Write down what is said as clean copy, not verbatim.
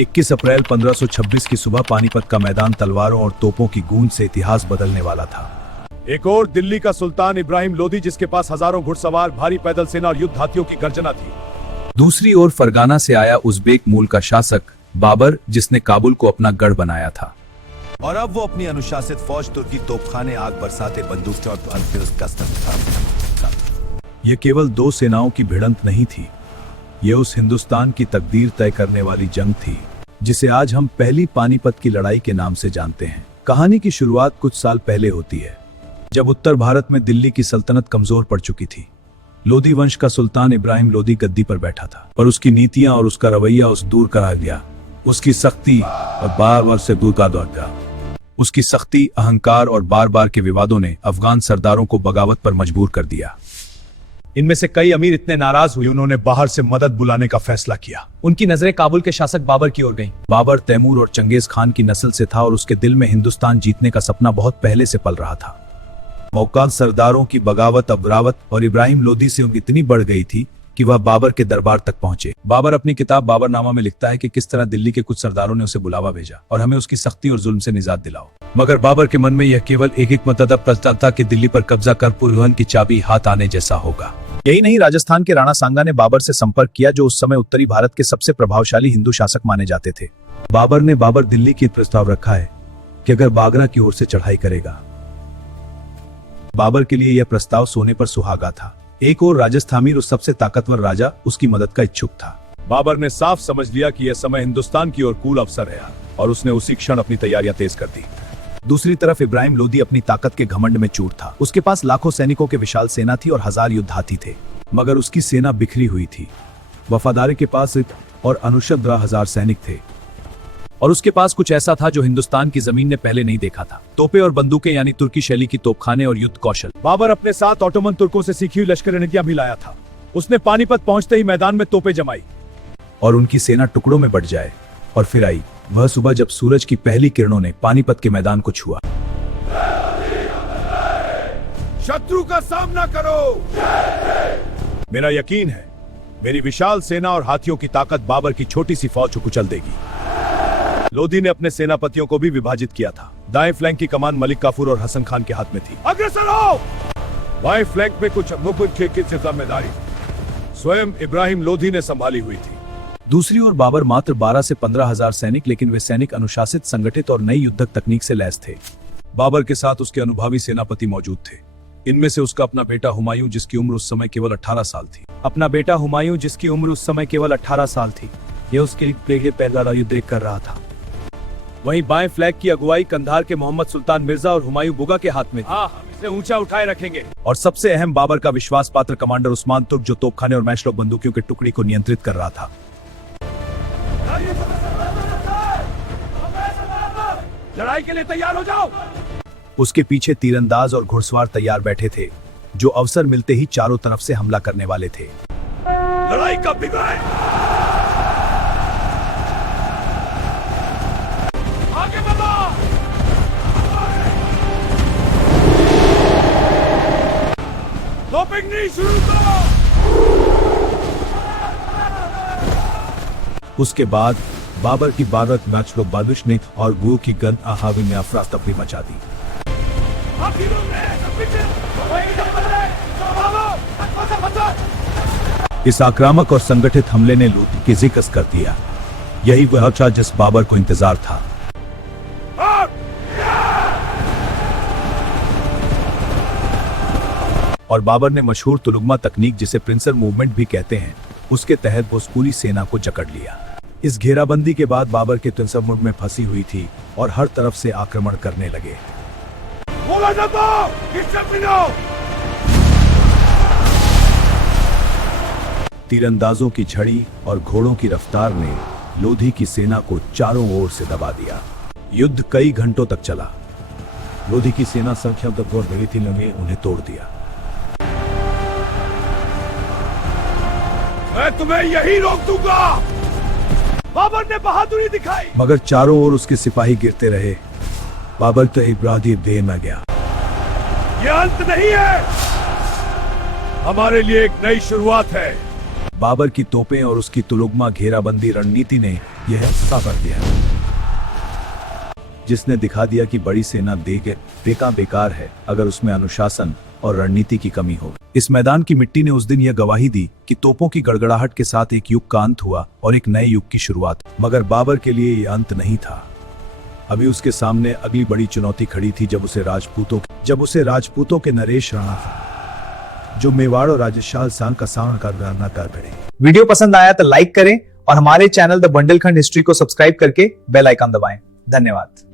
21 अप्रैल 1526 की सुबह पानीपत का मैदान तलवारों और तोपों की गूंज से इतिहास बदलने वाला था। एक और दिल्ली का सुल्तान इब्राहिम लोदी, जिसके पास हजारों घुड़सवार, भारी पैदल सेना और युद्ध हाथियों की गर्जना थी। दूसरी ओर फरगाना से आया उज़्बेक मूल का शासक बाबर, जिसने काबुल को अपना गढ़ बनाया था। और अब वो अपनी अनुशासित फौज, तुर्की तोपखाने, आग बरसाते बंदूक था। ये केवल दो सेनाओं की भिड़ंत नहीं थी, ये उस हिंदुस्तान की तकदीर तय करने वाली जंग थी जिसे आज हम पहली पानीपत की लड़ाई के नाम से जानते हैं। कहानी की शुरुआत कुछ साल पहले होती है, जब उत्तर भारत में दिल्ली की सल्तनत कमजोर पड़ चुकी थी। लोदी वंश का सुल्तान इब्राहिम लोदी गद्दी पर बैठा था, पर उसकी नीतियां और उसका रवैया उस दूर करा गया। उसकी सख्ती और बार-बार से दूर का दौड़ गया। उसकी सख्ती, अहंकार और बार-बार के विवादों ने अफगान सरदारों को बगावत पर मजबूर कर दिया। इनमें से कई अमीर इतने नाराज हुए, उन्होंने बाहर से मदद बुलाने का फैसला किया। उनकी नजरें काबुल के शासक बाबर की ओर गईं। बाबर तैमूर और चंगेज खान की नस्ल से था और उसके दिल में हिंदुस्तान जीतने का सपना बहुत पहले से पल रहा था। मौकान सरदारों की बगावत, अबरावत और इब्राहिम लोदी से इतनी बढ़ गई थी कि वह बाबर के दरबार तक पहुंचे। बाबर अपनी किताब बाबरनामा में लिखता है कि किस तरह दिल्ली के कुछ सरदारों ने उसे बुलावा भेजा और हमें उसकी सख्ती और जुल्म से निजात दिलाओ। मगर बाबर के मन में यह केवल एक मतदा था कि दिल्ली पर कब्जा कर पुरहन की चाबी हाथ आने जैसा होगा। यही नहीं, राजस्थान के राणा सांगा ने बाबर से संपर्क किया, जो उस समय उत्तरी भारत के सबसे प्रभावशाली हिंदू शासक माने जाते थे। बाबर दिल्ली की प्रस्ताव रखा है कि अगर बागरा की ओर से चढ़ाई करेगा। बाबर के लिए यह प्रस्ताव सोने पर सुहागा था। एक और राजस्थानी और सबसे ताकतवर राजा उसकी मदद का इच्छुक था। बाबर ने साफ समझ लिया कि यह समय हिंदुस्तान की ओर कूल अवसर है और उसने उसी क्षण अपनी तैयारियां तेज कर दी। दूसरी तरफ इब्राहिम लोदी अपनी ताकत के घमंड में चूर था। उसके पास लाखों सैनिकों के विशाल सेना थी और 1000 युद्ध हाथी थे, मगर उसकी सेना बिखरी हुई थी। वफादारी के पास और अनुशद 1000 सैनिक थे और उसके पास कुछ ऐसा था जो हिंदुस्तान की जमीन ने पहले नहीं देखा था। तोपे और बंदूकें, यानी तुर्की शैली की तोपखाने और युद्ध कौशल। बाबर अपने साथ ऑटोमन तुर्कों से सीखी हुई लश्कर नीतियां भी लाया था। उसने पानीपत पहुंचते ही मैदान में तोपें जमाई और उनकी सेना टुकड़ों में बट जाए। और फिर आई वह सुबह जब सूरज की पहली किरणों ने पानीपत के मैदान को छुआ। शत्रु का सामना करो। मेरा यकीन है मेरी विशाल सेना और हाथियों की ताकत बाबर की छोटी सी फौज को कुचल देगी। लोदी ने अपने सेनापतियों को भी विभाजित किया था। दाएं फ्लैंक की कमान मलिक काफूर और हसन खान के हाथ में थी। अग्रसर हो। बाएं फ्लैंक में कुछ मुकुट की जिम्मेदारी स्वयं इब्राहिम लोदी ने संभाली हुई थी। दूसरी ओर बाबर मात्र 12 से 15,000 सैनिक, लेकिन वे सैनिक अनुशासित, संगठित और नई युद्धक तकनीक से लैस थे। बाबर के साथ उसके अनुभवी सेनापति मौजूद थे। इनमें से उसका अपना बेटा हुमायूं, जिसकी उम्र उस समय केवल 18 साल थी। यह उसके पहला युद्ध कर रहा था। वहीं बाएं फ्लैग की अगुवाई कंधार के मोहम्मद सुल्तान मिर्जा और हुमायूं बुगा के हाथ में थी। हम इसे ऊंचा उठाए रखेंगे। और सबसे अहम, बाबर का विश्वास पात्र कमांडर उस्मान तुर्क, जो तोपखाने और मैशलोक बंदूकियों के टुकड़ी को नियंत्रित कर रहा था। लड़ाई के लिए तैयार हो जाओ। उसके पीछे तीरंदाज और घुड़सवार तैयार बैठे थे, जो अवसर मिलते ही चारों तरफ से हमला करने वाले थे। लड़ाई कब भी गए? आगे बढ़ो। तोपिंग नहीं शुरू करो। उसके बाद बाबर की बारत मैचलोक बालुश ने और गु की गन आहावी में अफरा तफरी मचा दी। इस आक्रामक और संगठित हमले ने लूट की जिक्र कर दिया। यही वह था जिस बाबर को इंतजार था। और बाबर ने मशहूर तुलुगमा तकनीक, जिसे प्रिंसर मूवमेंट भी कहते हैं, उसके तहत वो पूरी सेना को जकड़ लिया। इस घेराबंदी के बाद बाबर के तुनसमुड में फंसी हुई थी और हर तरफ से आक्रमण करने लगे। तीरंदाजों की झड़ी और घोड़ों की रफ्तार ने लोधी की सेना को चारों ओर से दबा दिया। युद्ध कई घंटों तक चला। लोधी की सेना संख्या तक और बड़ी थी, ने उन्हें तोड़ दिया। मैं तुम्हें यही रोक दूंगा। बाबर ने बहादुरी दिखाई, मगर चारों ओर उसके सिपाही गिरते रहे। बाबर तो इब्राहिम देर में गया। यह अंत नहीं है, हमारे लिए एक नई शुरुआत है। बाबर की तोपें और उसकी तुलुगमा घेराबंदी रणनीति ने यह हिस्सा कर दिया, जिसने दिखा दिया कि बड़ी सेना बेकार है अगर उसमें अनुशासन और रणनीति की कमी हो। इस मैदान की मिट्टी ने उस दिन यह गवाही दी कि तोपों की गड़गड़ाहट के साथ एक युग का अंत हुआ और एक नए युग की शुरुआत। मगर बाबर के लिए यह अंत नहीं था। अभी उसके सामने अगली बड़ी चुनौती खड़ी थी, जब उसे राजपूतों के नरेश राणा, जो मेवाड़ और राजस्थान का सामना करना कर पड़े। वीडियो पसंद आया तो लाइक करें और हमारे चैनल द बंडलखंड हिस्ट्री को सब्सक्राइब करके बेल आइकन दबाएं। धन्यवाद।